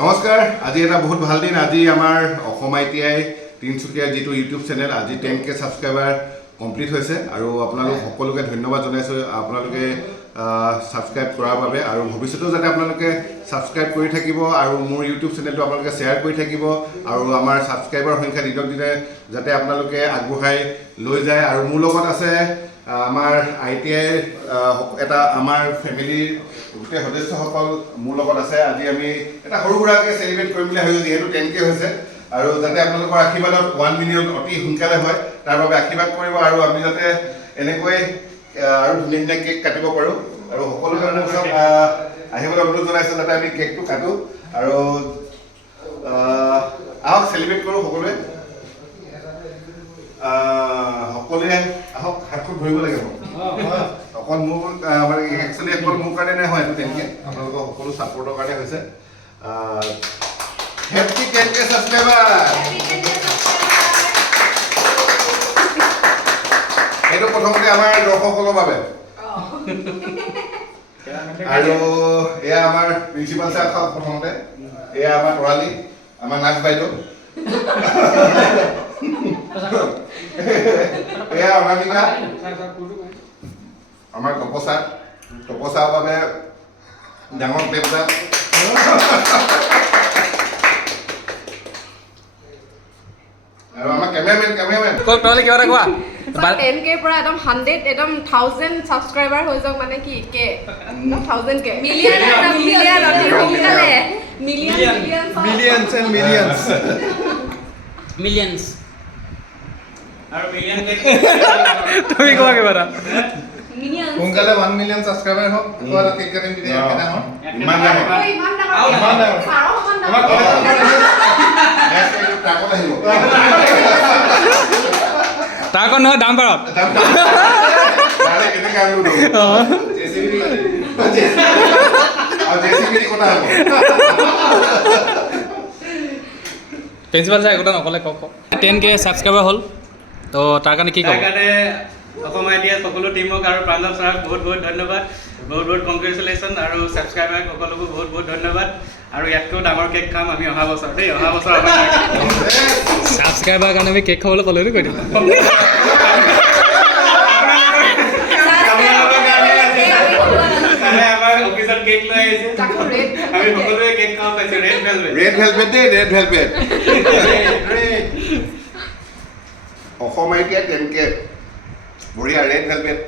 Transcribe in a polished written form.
নমস্কাৰ আজি এটা বহুত ভাল দিন আজি আমাৰ অসম ITI তিনচুকীয়াৰ যেটো ইউটিউব চেনেল আজি 10K সাবস্ক্ৰাইবাৰ কমপ্লিট হৈছে আৰু আপোনালোক সকলোকে ধন্যবাদ জনাইছো আপোনালোকে সাবস্ক্ৰাইব কৰাৰ বাবে আৰু ভৱিষ্যতেও যাতে আপোনালোকে সাবস্ক্ৰাইব কৰি থাকিব আৰু মোৰ ইউটিউব চেনেলটো আপোনালোকে শেয়াৰ কৰি থাকিব আৰু আমাৰ সাবস্ক্ৰাইবাৰ সংখ্যা দিনক দিনে যাতে আপোনালোকে আগবঢ়াই লৈ যায় আৰু মোৰ লগত আছে আমাৰ ITI এটা আমাৰ ফ্যামিলিৰ গোটেই সদস্যসকল মোৰ লগত আছে আজি আমি এটা সৰু সুৰাকে সেলিব্ৰেট কৰিম বুলি ভাবিছো যেহেতু 10K হৈছে আৰু যাতে আপোনালোকৰ আশীৰ্বাদত 1 মিলিয়ন অতি সোনকালে হয় তাৰ বাবে আশীৰ্বাদ কৰিব আৰু আমি যাতে এনেকৈ আৰু ধুনীয়া কেক কাটিব পাৰো আৰু সকলোকে মোৰ সব আহিবলৈ অনুৰোধ জনাইছো যাতে আমি কেকটো কাটো আৰু আহক সেলিব্ৰেট কৰো সকলোৱে সকলোৱে আহক হাতখন ধৰিব লাগিব অকল মোৰ মানে একচুয়ালি অকল মোৰ কাৰণে নাই হয় 10K আপোনালোকৰ সকলো সাপোৰ্টৰ কাৰণে হৈছে হ্যাপি 10K সাবস্ক্ৰাইবাৰ এটো প্ৰথমতে আমাৰ দৰ্শকসকলৰ বাবে আৰু এয়া আমাৰ প্ৰিন্সিপাল ছাৰ প্ৰথমতে এয়া আমাৰ তৰালি আমাৰ নাচ বাইদেউ এয়া অনামিকা আমাৰ তপসাৰ বাবে ডাঙৰ প্লেটটা আৰু আমাৰ ক্যামেৰাম্যান কক তলে কিবা কোৱা 10K পৰা একদম 100 একদম 1000 সাবস্ক্ৰাইবাৰ হৈ যাওক মানে কি কে 1000K মিলিয়ন মিলিয়নস আৰু মিলিয়ন তুমি কোৱা কিবা সোনকালে 1 মিলিয়ন সাবস্ক্ৰাইবাৰ হওক কোৱা কেক কাটিম দিয়া কেটামৰ ইমান ডাঙৰ আমাৰ টাকত আহিব তাকো নহয় দাম পাৰত আৰে কেনে কামলো দো জেসিবি কথা হ'ব প্ৰিন্সিপাল ছাৰ একোটা নকলে কক 10K সাবস্ক্ৰাইবাৰ হল তো তাৰ কাৰণে কি ক'ব কাৰণে অসম ITI সকলো টিমক আৰু প্ৰাঞ্জল ছাৰক বহুত বহুত ধন্যবাদ বহুত বহুত কংগ্ৰেচুলেশ্যন আৰু সাবস্ক্ৰাইবাৰ সকলোকো বহুত বহুত ধন্যবাদ আৰু ইয়াতকৈ ডাঙৰ কেক খাম আমি অহা বছৰ দেই অহা বছৰ আমাৰ সাবস্ক্ৰাইবাৰ কাৰণে আমি কেক খাবলৈ ক'লেতো কৈ দিম আমাৰ অফিচত কেক লৈ আহিছে আমি সকলোৱে কেক খাব পাইছো ৰেড ভেলভেট দে red velvet Assam ITI 10K বঢ়িয়া ৰেড ভেলভেট